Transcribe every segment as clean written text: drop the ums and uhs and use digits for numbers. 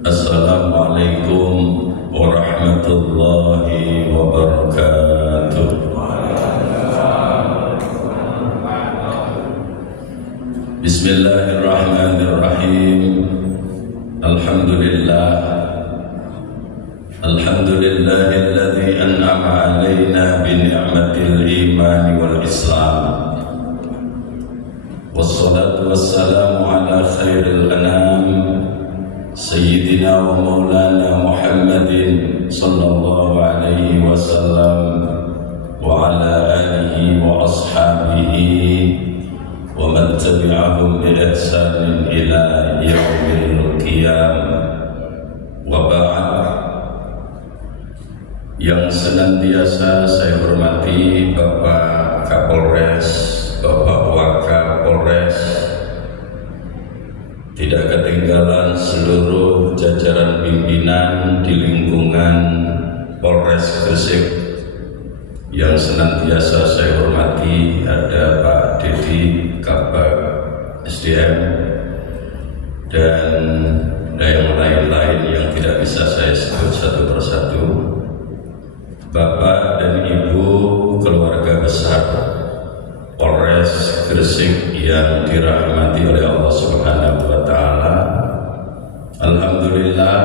Assalamualaikum warahmatullahi wabarakatuh. Bismillahirrahmanirrahim. Alhamdulillahilladzi an'ama alaina bi ni'matil iman wal islam. Wassalatu wassalamu ala khairil anam Sayyidina wa maulana Muhammadin sallallahu alaihi wasallam wa ala alihi wa ashabihi wa man tabi'ahum bi ihsanin ila yaumil qiyamah. Wa ba'd. Yang senantiasa saya hormati Bapak Kapolres, Bapak Wakapolres, tidak ketinggalan seluruh jajaran pimpinan di lingkungan Polres Gresik. Yang senantiasa saya hormati ada Pak Dedi, Kabag SDM, dan yang lain-lain yang tidak bisa saya sebut satu persatu. Bapak dan Ibu keluarga besar Polres Gresik yang dirahmati oleh Allah Subhanahu wa Ta'ala. Alhamdulillah,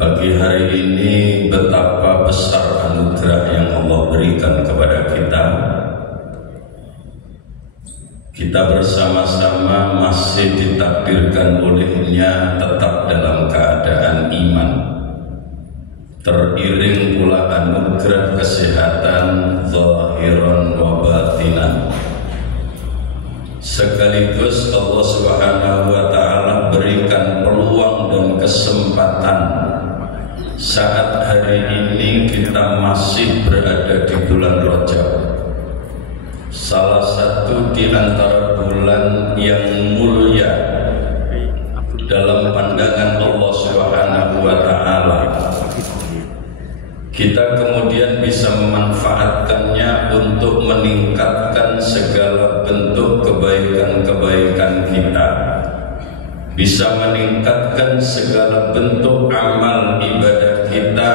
pagi hari ini betapa besar anugerah yang Allah berikan kepada kita. Kita bersama-sama masih ditakdirkan olehnya tetap dalam keadaan iman, teriring pula anugerah kesehatan zahiran wa batinan. Sekaligus Allah Subhanahu wa Ta'ala berikan peluang dan kesempatan saat hari ini kita masih berada di bulan Rajab, salah satu di antara bulan yang mulia dalam pandangan Allah Subhanahu wa Ta'ala. Kita kemudian bisa memanfaatkannya untuk meningkatkan segala bentuk kebaikan-kebaikan kita, bisa meningkatkan segala bentuk amal ibadah kita,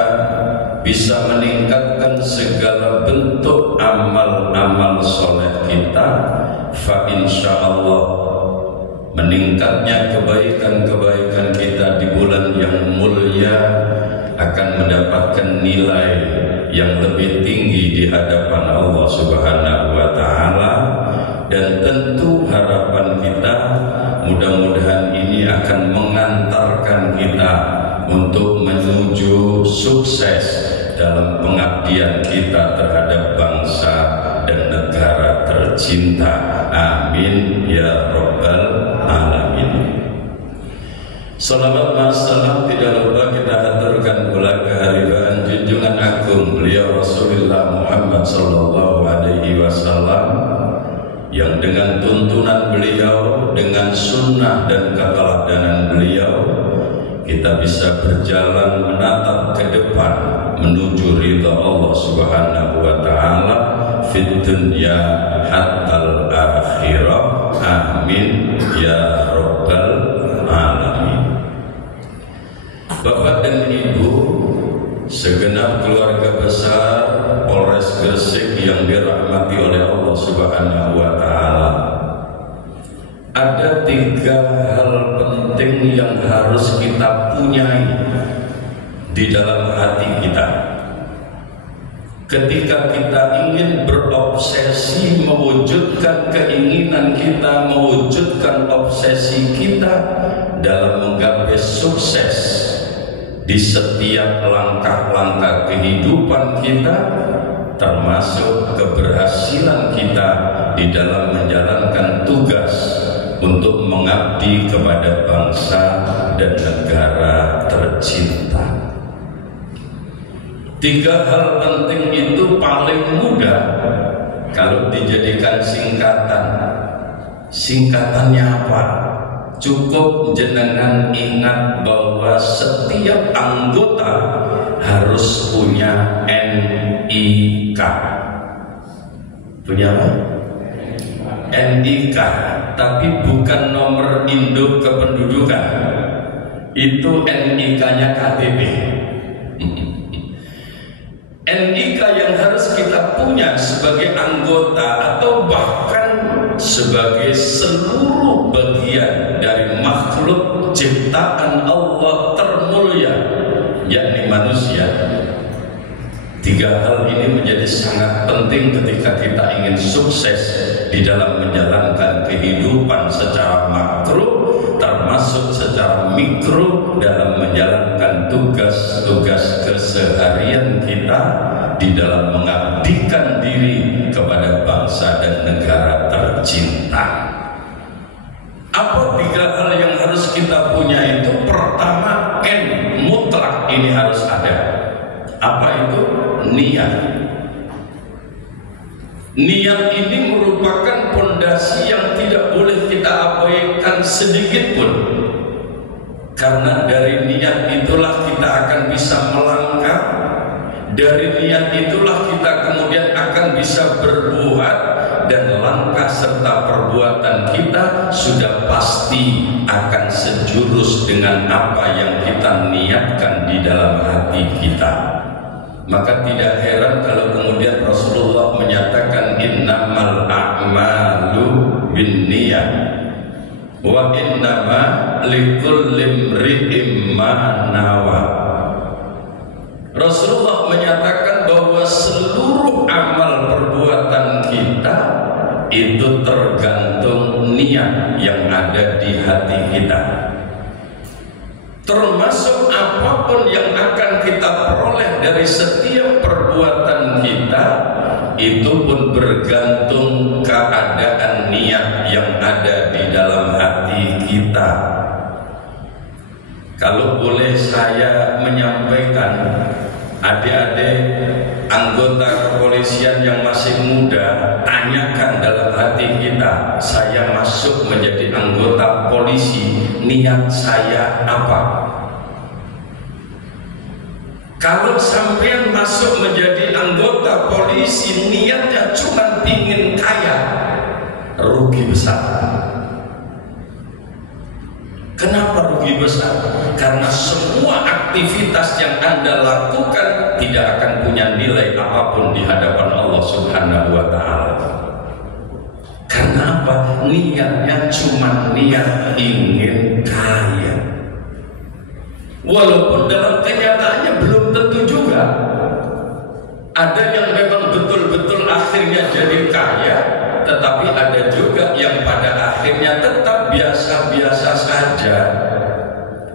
bisa meningkatkan segala bentuk amal-amal soleh kita. Fa insyaallah, meningkatnya kebaikan-kebaikan kita di bulan yang mulia akan mendapatkan nilai yang lebih tinggi di hadapan Allah Subhanahu wa Ta'ala. Dan tentu harapan kita mudah-mudahan ini akan mengantarkan kita untuk menuju sukses dalam pengabdian kita terhadap bangsa dan negara tercinta. Amin ya rabbal alamin. Salawat wassalam tidak lupa kita aturkan pula kehadiran junjungan agung beliau Rasulullah Muhammad sallallahu alaihi wasallam, yang dengan tuntunan beliau, dengan sunnah dan keteladanan beliau, kita bisa berjalan menatap ke depan menuju ridha Allah Subhanahu wa Ta'ala fid dunya hatta al-akhirah. Amin ya rabbal alamin. Bapak dan Ibu, segenap keluarga besar Polres Gresik yang dirahmati oleh Allah Subhanahu wa Ta'ala, ada 3 hal penting yang harus kita punyai di dalam hati kita. Ketika kita ingin berobsesi mewujudkan keinginan kita, mewujudkan obsesi kita dalam menggapai sukses di setiap langkah-langkah kehidupan kita, termasuk keberhasilan kita di dalam menjalankan tugas untuk mengabdi kepada bangsa dan negara tercinta. 3 hal penting itu paling mudah kalau dijadikan singkatan. Singkatannya apa? Cukup jenengan ingat bahwa setiap anggota harus punya NIK. Punya apa? NIK, tapi bukan nomor induk kependudukan. Itu NIK-nya KTP. NIK yang harus kita punya sebagai anggota atau bahkan sebagai seluruh bagian dari makhluk ciptaan Allah termulia, yakni manusia. 3 hal ini menjadi sangat penting ketika kita ingin sukses di dalam menjalankan kehidupan secara makro, termasuk secara mikro dalam menjalankan tugas-tugas keseharian kita di dalam mengabdikan diri kepada bangsa dan negara tercinta. Apa 3 hal yang harus kita punya itu? Pertama, mutlak ini harus ada. Apa itu? Niat. Niat ini merupakan pondasi yang tidak boleh kita abaikan sedikit pun. Karena dari niat itulah kita akan bisa melangkah. Dari niat itulah kita kemudian akan bisa berbuat, dan langkah serta perbuatan kita sudah pasti akan sejurus dengan apa yang kita niatkan di dalam hati kita. Maka tidak heran kalau kemudian Rasulullah menyatakan innamal a'malu binniyat wa innama likulli imri'in ma nawa. Rasulullah menyatakan bahwa seluruh amal perbuatan kita itu tergantung niat yang ada di hati kita. Termasuk apapun yang akan kita peroleh dari setiap perbuatan kita, itu pun bergantung keadaan niat yang ada di dalam hati kita. Kalau boleh saya menyampaikan, adik-adik anggota kepolisian yang masih muda, tanyakan dalam hati kita, saya masuk menjadi anggota polisi, niat saya apa? Kalau sampean masuk menjadi anggota polisi, niatnya cuma pingin kaya, rugi besar. Kenapa rugi besar? Karena semua aktivitas yang Anda lakukan tidak akan punya nilai apapun di hadapan Allah Subhanahu wa Ta'ala. Karena apa? Niatnya cuma niat ingin kaya. Walaupun dalam kenyataannya belum tentu juga. Ada yang memang betul-betul akhirnya jadi kaya, tetapi ada juga yang pada akhirnya tetap biasa-biasa saja,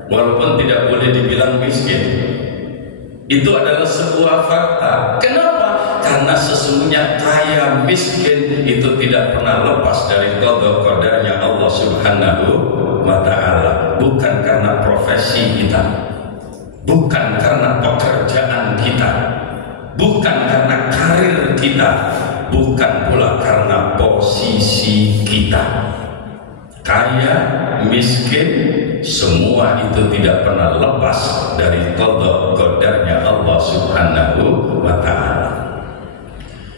walaupun tidak boleh dibilang miskin. Itu adalah sebuah fakta. Kenapa? Karena sesungguhnya kaya miskin itu tidak pernah lepas dari qada qadarnya Allah Subhanahu wa Ta'ala. Bukan karena profesi kita, bukan karena pekerjaan kita, bukan karena karir kita, bukan pula karena posisi kita. Kaya, miskin, semua itu tidak pernah lepas dari qada qadarnya Allah Subhanahu wa Ta'ala.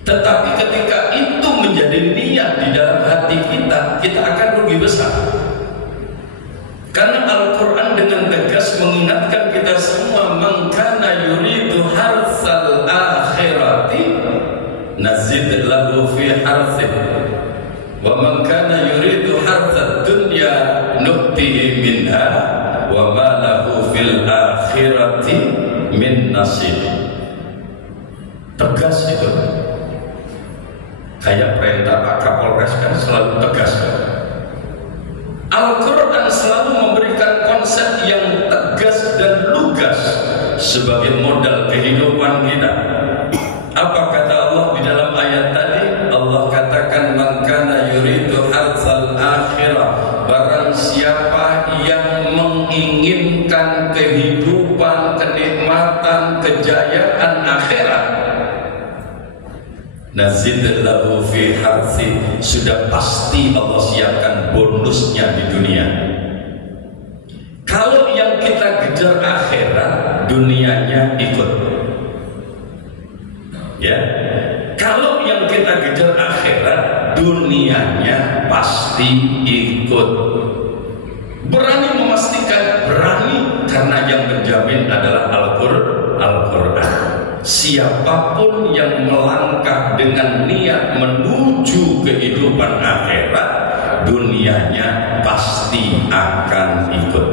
Tetapi ketika itu menjadi niat di dalam hati kita, kita akan rugi besar. Karena Al-Quran dengan tegas mengingatkan kita semua, man kana yuridu hartsal akhirati nazid lahu fi hartsihi wa man kana yuridu hartsad dunya nu'tihi minha wa ma lahu fil akhirati min nasib. Tegas itu. Kayak perintah Pak Kapolres kan selalu tegas. Al-Quran selalu memberikan konsep yang tegas dan lugas sebagai modal kehidupan kita. Apa kata Allah di dalam ayat tadi? Allah katakan man kana yuridu hartsal akhirah, barang siapa yang menginginkan kehidupan, kenikmatan, kejayaan akhirat, nazid lahu fi harthi, sudah pasti Allah siapkan bonusnya di dunia. Kalau yang kita kejar akhirat, dunianya ikut. Ya, kalau yang kita kejar akhirat, dunianya pasti ikut. Berani memastikan, berani karena yang menjamin adalah Al-Quran. Siapapun yang melangkah dengan niat menuju kehidupan akhirat, dunianya pasti akan ikut.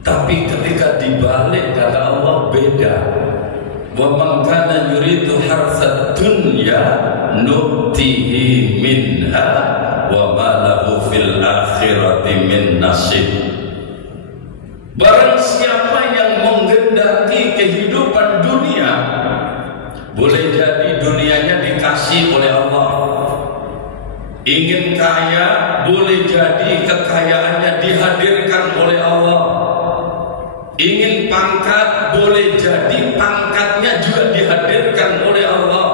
Tapi ketika dibalik kata Allah beda. Wa man kana yuridu hartsad dunya nu'tihi minha wa ma lahu fil akhirati min nasib. Barang siapa yang menghendaki kehidupan dunia, boleh jadi dunianya dikasih oleh Allah. Ingin kaya, boleh jadi kekayaannya dihadirkan oleh Allah. Ingin pangkat, boleh jadi pangkatnya juga dihadirkan oleh Allah.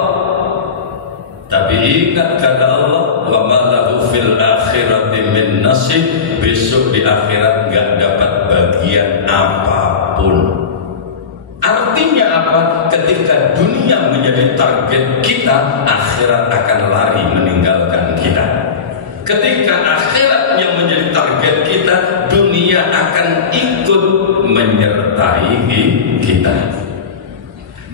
Tapi ingat kata Allah, wa ma lahu fil akhirati min nasib, besok di akhirat enggak dapat bagian apapun. Artinya apa? Ketika dunia menjadi target kita, akhirat akan lari meninggalkan kita. Ketika akhirat yang menjadi target kita, dunia akan ikut menyertai kita.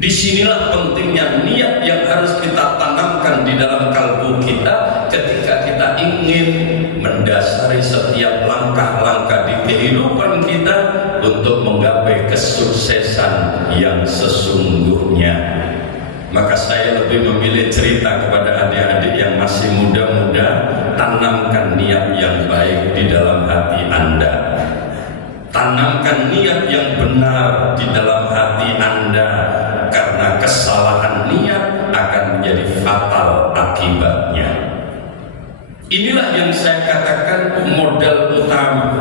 Disinilah pentingnya niat yang harus kita tanamkan di dalam kalbu kita ketika kita ingin mendasari setiap langkah-langkah di kehidupan kita untuk menggapai kesuksesan yang sesungguhnya. Maka saya lebih memilih cerita kepada adik-adik yang masih muda-muda, tanamkan niat yang baik di dalam hati Anda. Tanamkan niat yang benar di dalam hati Anda, karena kesalahan niat akan menjadi fatal akibatnya. Inilah yang saya katakan modal utama.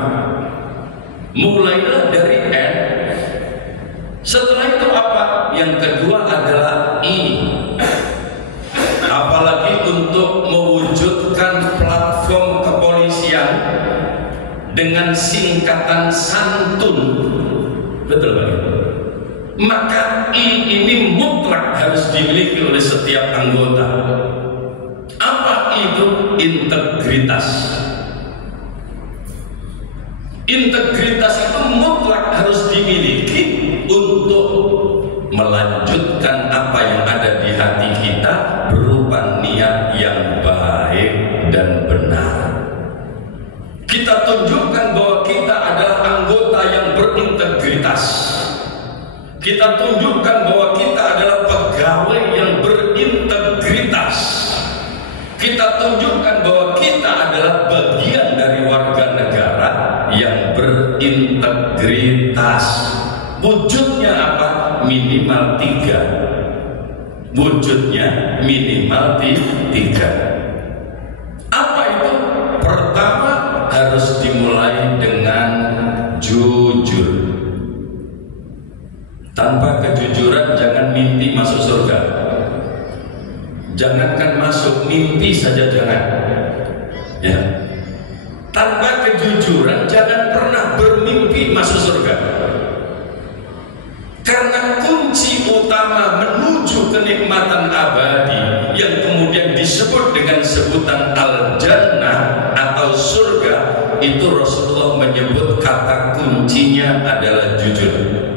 Mulailah dari N. Setelah itu apa? Yang kedua adalah I. Apalagi untuk mewujudkan platform kepolisian dengan singkatan santun, betul Pak? Maka I ini mutlak harus dimiliki oleh setiap anggota. Apa itu? Integritas. Integritas itu mutlak harus dimiliki untuk melanjutkan apa yang ada di hati kita berupa niat yang baik dan benar. Kita tunjukkan bahwa kita adalah anggota yang berintegritas. Kita tunjukkan bahwa kita adalah pegawai yang berintegritas. Kita tunjukkan bahwa kita adalah bagian dari warga negara yang berintegritas. Wujudnya apa? Minimal 3. Wujudnya minimal 3. Apa itu? Pertama, harus dimulai dengan jujur. Tanpa kejujuran jangan mimpi masuk surga. Jangankan masuk, mimpi saja jangan. Ya. Tanpa kejujuran jangan pernah bermimpi masuk surga. Karena kunci utama menuju kenikmatan abadi yang kemudian disebut dengan sebutan al-jannah atau surga, itu Rasulullah menyebut kata kuncinya adalah jujur.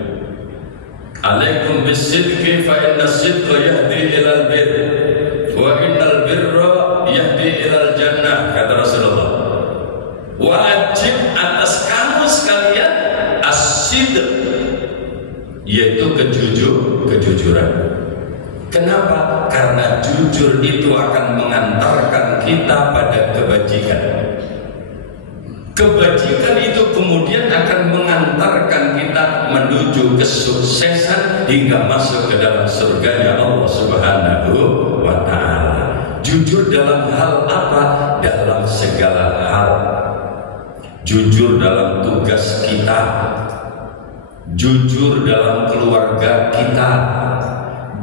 Alaikum bisidqi fa inna sidqa yahdi ilal birr wa innal birra yahdi ilal jannah, kata Rasulullah. Wajib atas kamu sekalian as-sidq, yaitu kejujuran. Kenapa? Karena jujur itu akan mengantarkan kita pada kebajikan. Kebajikan itu kemudian akan mengantarkan kita menuju kesuksesan hingga masuk ke dalam surganya Allah Subhanahu wa ta'ala. Jujur dalam hal apa? Dalam segala hal. Jujur dalam tugas kita, jujur dalam keluarga kita,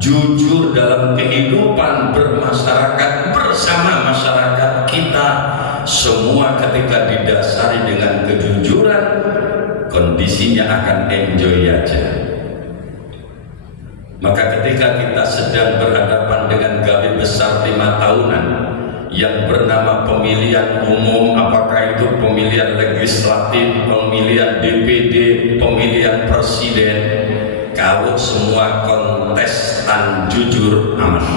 jujur dalam kehidupan bermasyarakat bersama masyarakat kita. Semua ketika didasari dengan kejujuran, kondisinya akan enjoy aja. Maka ketika kita sedang berhadapan dengan gawe besar 5 tahunan yang bernama pemilihan umum, apakah itu pemilihan legislatif, pemilihan DPD, pemilihan presiden, kalau semua kontestan jujur, aman.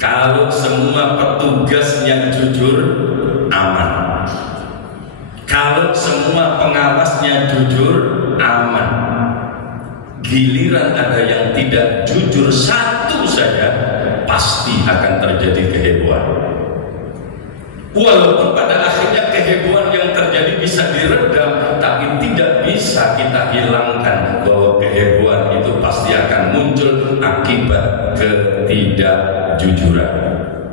Kalau semua petugasnya jujur, aman. Kalau semua pengawasnya jujur, aman. Giliran ada yang tidak jujur satu saja, pasti akan terjadi kehebohan. Walaupun pada akhirnya kehebohan yang terjadi bisa diredam, tapi tidak bisa kita hilangkan bahwa kehebohan itu pasti akan muncul akibat ketidakjujuran.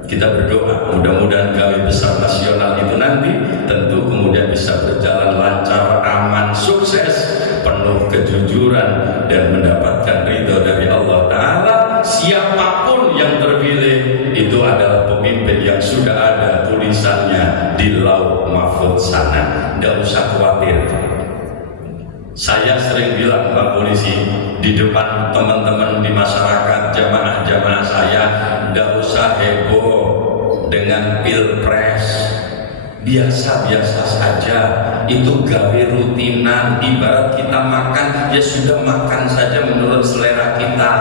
Kita berdoa mudah-mudahan gawe besar nasional itu nanti tentu kemudian bisa berjalan lancar, aman, sukses, penuh kejujuran dan mendapatkan ridho dari Allah Ta'ala. Siapapun yang terpilih itu adalah pemimpin yang sudah ada tulisannya di lauh mahfuz sana. Tidak usah khawatir. Saya sering bilang Pak Polisi di depan teman-teman di masyarakat, jamaah-jamaah saya, tidak usah heboh dengan pilpres. Biasa-biasa saja, itu gawe rutinan. Ibarat kita makan, ya sudah makan saja menurut selera kita.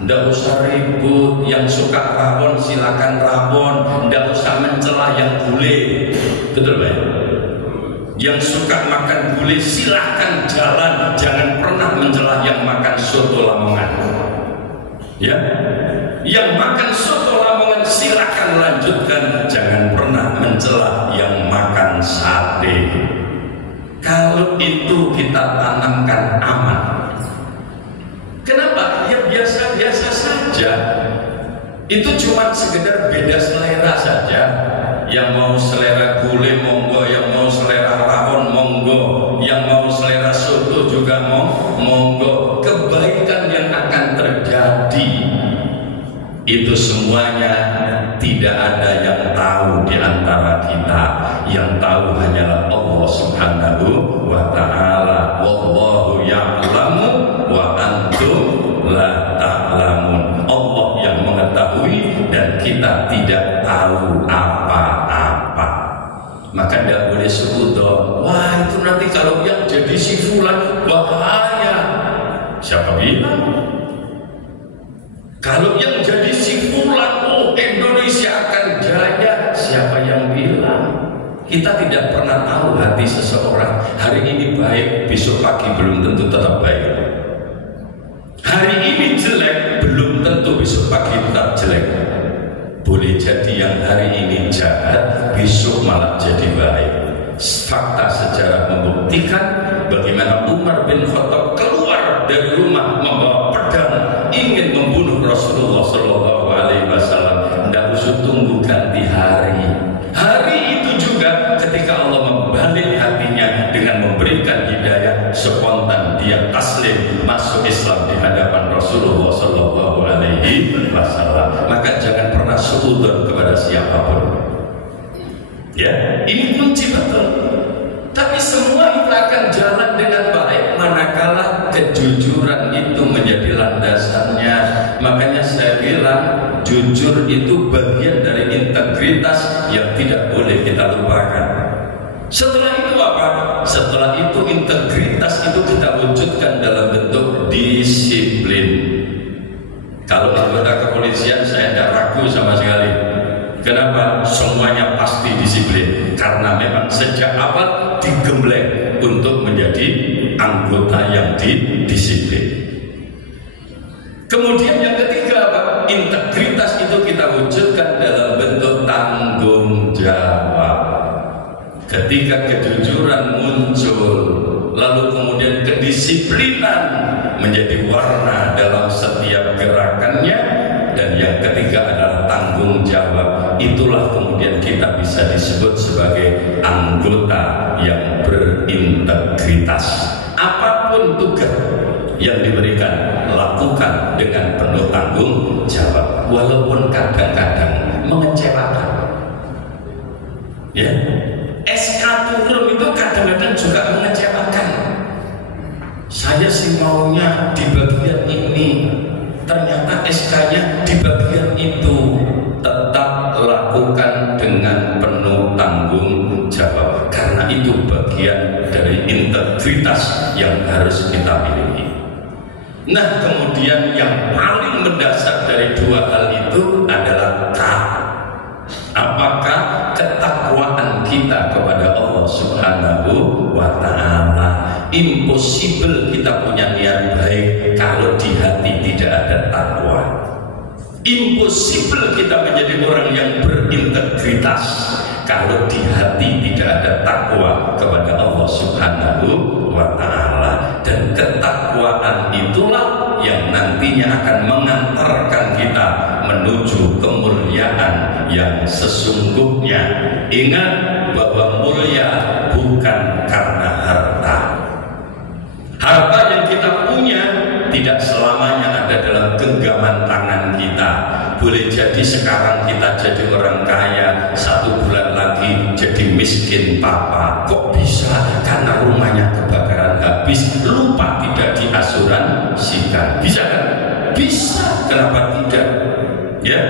Tidak usah ribut. Yang suka rawon silakan rawon, tidak usah mencela yang gule. Betul Pak? Yang suka makan gule silakan jalan, jangan pernah mencela yang makan soto Lamongan. Ya, yang makan soto Lamongan silakan lanjutkan, jangan pernah mencela yang makan sate. Kalau itu kita tanamkan, aman. Kenapa? Ya biasa-biasa saja. Itu cuma sekedar beda selera saja. Yang mau selera gulai monggo, yang mau selera rawon monggo, yang mau selera soto juga monggo. Kebaikan yang akan terjadi itu semuanya tidak ada yang tahu di antara kita. Yang tahu hanyalah Allah Subhanahu wa Ta'ala. Wallahu ya'lamu wa antum la ta'lamun. Allah yang mengetahui dan kita tidak tahu apa-apa. Maka tidak boleh sekutu. Wah, itu nanti kalau yang jadi si fulan bahaya. Siapa bilang? Kalau yang jadi si fulan, oh Indonesia akan jaya. Siapa yang bilang? Kita tidak pernah tahu hati seseorang. Hari ini baik, besok pagi belum tentu tetap baik. Hari ini jelek, belum tentu besok pagi tetap jelek. Boleh jadi yang hari ini jahat, besok malah jadi baik. Fakta sejarah membuktikan bagaimana Umar bin Khattab keluar dari rumah membawa pedang ingin membunuh Rasulullah SAW. Tidak usah tunggu ganti hari. Hari itu juga ketika Allah membalik hatinya dengan memberikan hidayah, spontan dia taslim masuk Islam di hadapan Rasulullah SAW. Maka jangan pernah suudzon kepada siapapun. Ya, ini kunci betul. Tapi semua itu akan jalan dengan baik manakala kejujuran itu menjadi landasannya. Makanya saya bilang jujur itu bagian dari integritas yang tidak boleh kita lupakan. Setelah itu apa? Setelah itu integritas itu kita wujudkan dalam bentuk disiplin. Kalau anggota kepolisian saya tidak ragu sama sekali. Kenapa? Semuanya pasti disiplin. Karena memang sejak awal digembleng untuk menjadi anggota yang disiplin. Kemudian yang ketiga apa? Integritas itu kita wujudkan dalam bentuk tanggung jawab. Ketika kejujuran muncul, lalu kemudian kedisiplinan menjadi warna dalam setiap gerakannya, dan yang ketiga adalah tanggung jawab. Itulah kemudian kita bisa disebut sebagai anggota yang berintegritas. Apapun tugas yang diberikan, lakukan dengan penuh tanggung jawab, walaupun kadang-kadang mengecewakan. Ya, SK turun itu kadang-kadang juga mengecewakan. Saya sih maunya di bagian ini, ternyata SK-nya di bagian itu. Tetap lakukan dengan penuh tanggung jawab, karena itu bagian dari integritas yang harus kita miliki. Nah, kemudian yang paling mendasar dari dua hal itu adalah apakah ketakwaan kita kepada Allah Subhanahu wa ta'ala. Impossible kita punya niat baik kalau di hati tidak ada takwa. Impossible kita menjadi orang yang berintegritas kalau di hati tidak ada takwa kepada Allah Subhanahu wa ta'ala. Dan ketakwaan itulah yang nantinya akan mengantarkan kita menuju kemuliaan yang sesungguhnya. Ingat bahwa mulia bukan karena harta. Harta yang kita punya tidak selamanya ada dalam genggaman tangan kita. Boleh jadi sekarang kita jadi orang kaya, 1 bulan lagi jadi miskin papa. Kok bisa? Karena rumahnya kebakaran habis, lupa tidak diasuransikan. Bisa kan? Bisa. Kenapa tidak? Ya.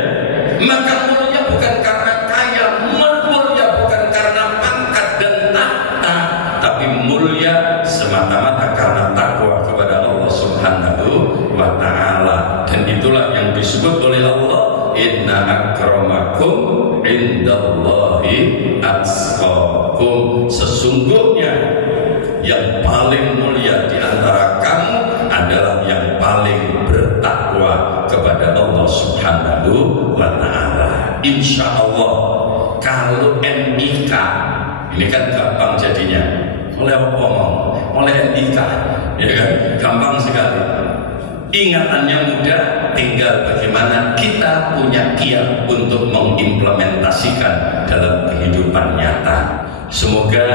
Maka mulia bukan karena kaya, mulia bukan karena pangkat dan tahta, tapi mulia semata-mata karena takwa kepada Allah Subhanahu wa ta'ala. Dan itulah yang disebut oleh Allah, inna akramakum indallahi atqakum. Sesungguhnya yang paling mulia di antara kamu adalah yang paling bertakwa kepada Allah Subhanahu wa ta'ala. Insya Allah kalau NIK ini kan gampang jadinya. Oleh apa ngomong? Oleh NIK, ya kan? Gampang sekali. Ingatannya mudah, tinggal bagaimana kita punya kiat untuk mengimplementasikan dalam kehidupan nyata. Semoga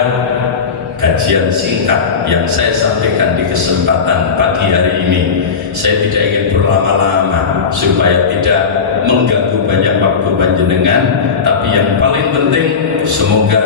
kajian singkat yang saya sampaikan di kesempatan pagi hari ini, saya tidak ingin berlama-lama supaya tidak mengganggu banyak waktu panjenengan, tapi yang paling penting semoga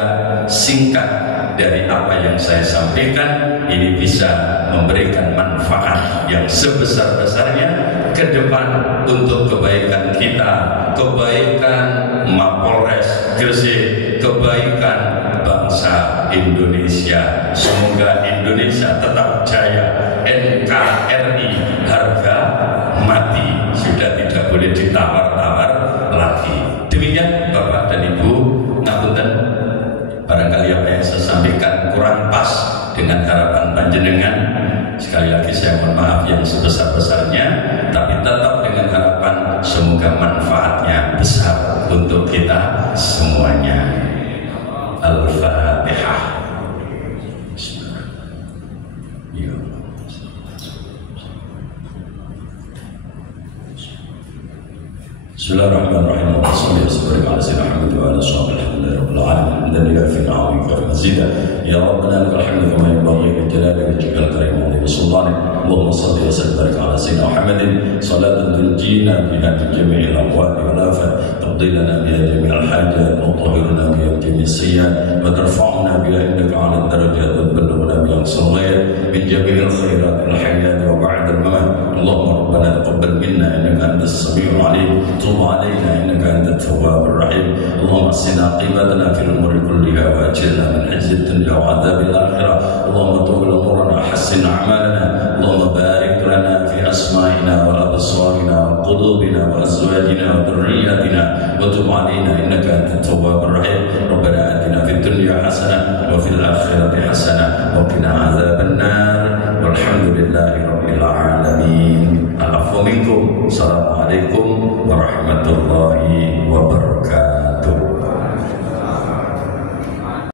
singkat dari apa yang saya sampaikan ini bisa memberikan manfaat yang sebesar-besarnya ke depan untuk kebaikan kita, kebaikan Mapolres Gresik, kebaikan bangsa Indonesia. Semoga Indonesia tetap jaya. NKRI harga mati, sudah tidak boleh ditawar-tawar lagi. Demikian Bapak dan Ibu, ngapunten barangkali apa yang saya sampaikan kurang pas dengan harapan panjenengan. Sekali lagi saya mohon maaf yang sebesar-besarnya, tapi tetap dengan harapan semoga manfaatnya besar untuk kita semuanya. Al-Fatihah. Bismillahirrahmanirrahim. Wassalamualaikum warahmatullahi wabarakatuh. Ya Rabbana lakal hamdu kama yanbaghi li jalali wajhikal karim wa li sultanik. Allahumma salli wa sallim barik ala sayyidina Muhammadin salatan tunjina biha min jami'il ahwali wal afat, taqdi lana biha jami'al hajat wa tahhirna biha jami'is sayyi'at wa tarfa'una biha indaka 'ala ad-darajat wa tuballighuna biha aqsal ghayat min jami'il khairat wal hayat wa ba'da al-mamat. Allahumma rabbana taqabbal minna innaka antas samiul 'alim. تب علينا إنك أنت التواب الرحيم. اللهم أحسن عاقبتنا في الأمور كلها وأجرنا من خزي الدنيا وعذاب الآخرة. اللهم طول أمورنا وحسن أعمالنا. اللهم بارك لنا في أسماعنا وأبصارنا وقلوبنا وأزواجنا وذرياتنا وتب علينا إنك أنت التواب الرحيم. ربنا آتنا في الدنيا حسنة وفي الآخرة حسنة وقنا عذاب النار والحمد لله رب العالمين. العفو منكم. Assalamualaikum warahmatullahi wabarakatuh.